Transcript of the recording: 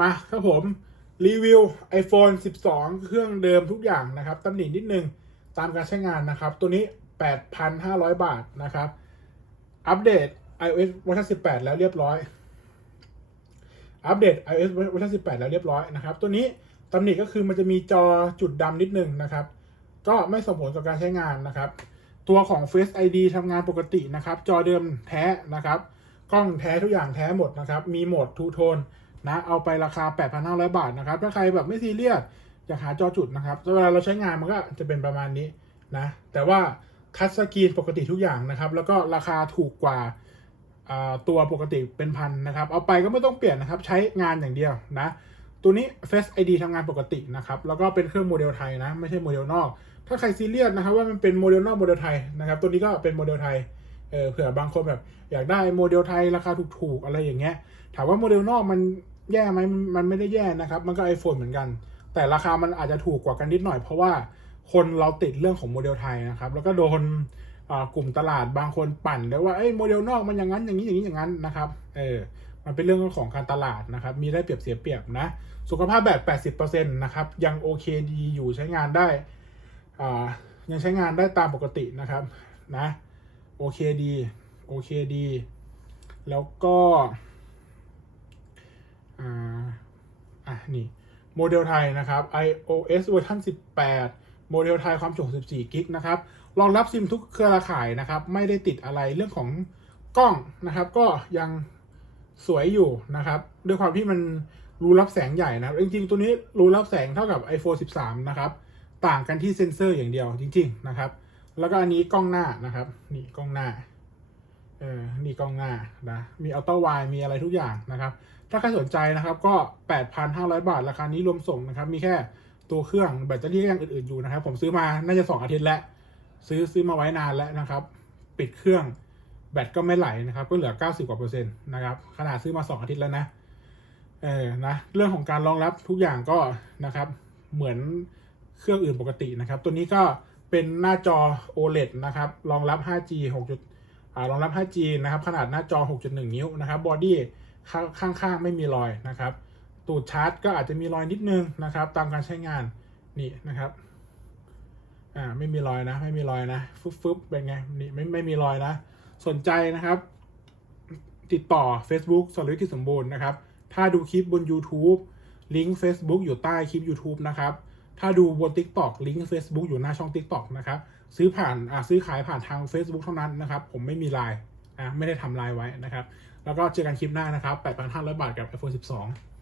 มาครับผม รีวิว iPhone 12 เครื่องเดิมทุกอย่างนะครับตำหนินิดนึงตามการใช้งานนะครับ ตัวนี้ 8,500 บาทนะครับ อัปเดต iOS เวอร์ชัน18 แล้วเรียบร้อย อัปเดต iOS เวอร์ชัน18 แล้วเรียบร้อยนะครับ ตัวนี้ตำหนิก็คือมันจะมีจอจุดดำนิดนึงนะครับ ก็ไม่ส่งผลต่อการใช้งานนะครับ ตัวของ Face ID ทำงานปกตินะครับ จอเดิมแท้นะครับ กล้องแท้ทุกอย่างแท้หมดนะครับ มีโหมดทูโทน นะเอาไปราคา 8,500 บาทนะครับ ถ้าใครแบบไม่ซีเรียสอยากหาจอจุดนะครับเวลาเราใช้งานมันก็จะเป็นประมาณนี้นะแต่ว่าทัชสกรีนปกติทุกอย่างนะครับ แล้วก็ราคาถูกกว่าตัวปกติเป็นพันนะครับ เอาไปก็ไม่ต้องเปลี่ยนนะครับ ใช้งานอย่างเดียวนะ ตัวนี้ Face ID ทำงานปกตินะครับ แล้วก็เป็นเครื่องโมเดลไทยนะ ไม่ใช่โมเดลนอก ถ้าใครซีเรียสนะครับว่ามันเป็นโมเดลนอกโมเดลไทยนะครับ ตัวนี้ก็เป็นโมเดลไทย เออเผื่อบางคนแบบอยากได้โมเดลไทยราคาถูกๆอะไรอย่างเงี้ย ถามว่าโมเดลนอกมัน แย่ไหมมันไม่ได้แย่นะครับ มันก็ iPhone เหมือนกัน แต่ราคามันอาจจะถูกกว่ากันนิดหน่อย เพราะว่าคนเราติดเรื่องของโมเดลไทยนะครับ แล้วก็โดนกลุ่มตลาดบางคนปั่นได้ว่าเอ้ยโมเดลนอกมันอย่างนั้นอย่างนี้อย่างนี้อย่างนั้นนะครับเออมันเป็นเรื่องของการตลาดนะครับ มีได้เปรียบเสียเปรียบนะ สุขภาพแบบ 80%นะครับ ยังโอเคดีอยู่ใช้งานได้อ่ายังใช้งานได้ตามปกตินะครับนะโอเคดีโอเคดี แล้วก็ อ่า อะ นี่โมเดลไทยนะครับ iOS เวอร์ชัน18 โมเดลไทยความจุ64กิกนะครับรองรับซิมทุกเครือข่ายนะครับ ไม่ได้ติดอะไรเรื่องของกล้องนะครับ ก็ยังสวยอยู่นะครับ ด้วยความที่มันรูรับแสงใหญ่นะครับจริงๆ ตัวนี้รูรับแสงเท่ากับ iPhone 13 นะครับ ต่างกันที่เซ็นเซอร์อย่างเดียวจริง ๆ นะครับ แล้วก็อันนี้กล้องหน้านะครับ นี่กล้องหน้า เออนี่กล้องหน้านะมีอัลตร้าไวมีอะไรทุกอย่างนะครับ ถ้าใครสนใจนะครับก็ 8,500 บาท ราคานี้รวมส่งนะครับ มีแค่ตัวเครื่องแบตเตอรี่ก็ยังอื่นๆอยู่นะครับ ผมซื้อมาน่าจะ 2 อาทิตย์แล้วซื้อซื้อมาไว้นานแล้วนะครับ ปิดเครื่องแบตก็ไม่ไหลนะครับ ก็เหลือ 90กว่าเปอร์เซ็นต์นะครับขนาดซื้อมา 2 อาทิตย์แล้วนะเออนะเรื่องของการรองรับทุกอย่างก็นะครับ เหมือนเครื่องอื่นปกตินะครับ ตัวนี้ก็เป็นหน้าจอ OLED นะครับ รองรับ 5G 6. รองรับ 5G นะครับ ขนาดหน้าจอ 6.1 นิ้วนะครับบอดี้ข้างข้างๆ ไม่มีรอยนะครับ ตูดชาร์จก็อาจจะมีรอยนิดนึงนะครับ ตามการใช้งานนี่นะครับอ่าไม่มีรอยนะ ไม่มีรอยนะฟึบฟึบเป็นไงนี่ไม่ไม่มีรอยนะ สนใจนะครับ ติดต่อ Facebook สรุปที่สมบูรณ์นะครับ ถ้าดูคลิปบน YouTube ลิงก์ Facebook อยู่ใต้คลิป YouTube นะครับ ถ้าดูบน TikTok ลิงก์ Facebook อยู่หน้าช่อง TikTok นะครับซื้อผ่านอ่ซื้อขายผ่านทาง Facebook เท่านั้นนะครับ ผมไม่มีไลน์อะไม่ได้ทำไลน์ไว้นะครับ แล้วก็เจอกันคลิปหน้านะครับ 8,500 บาทกับ iPhone 12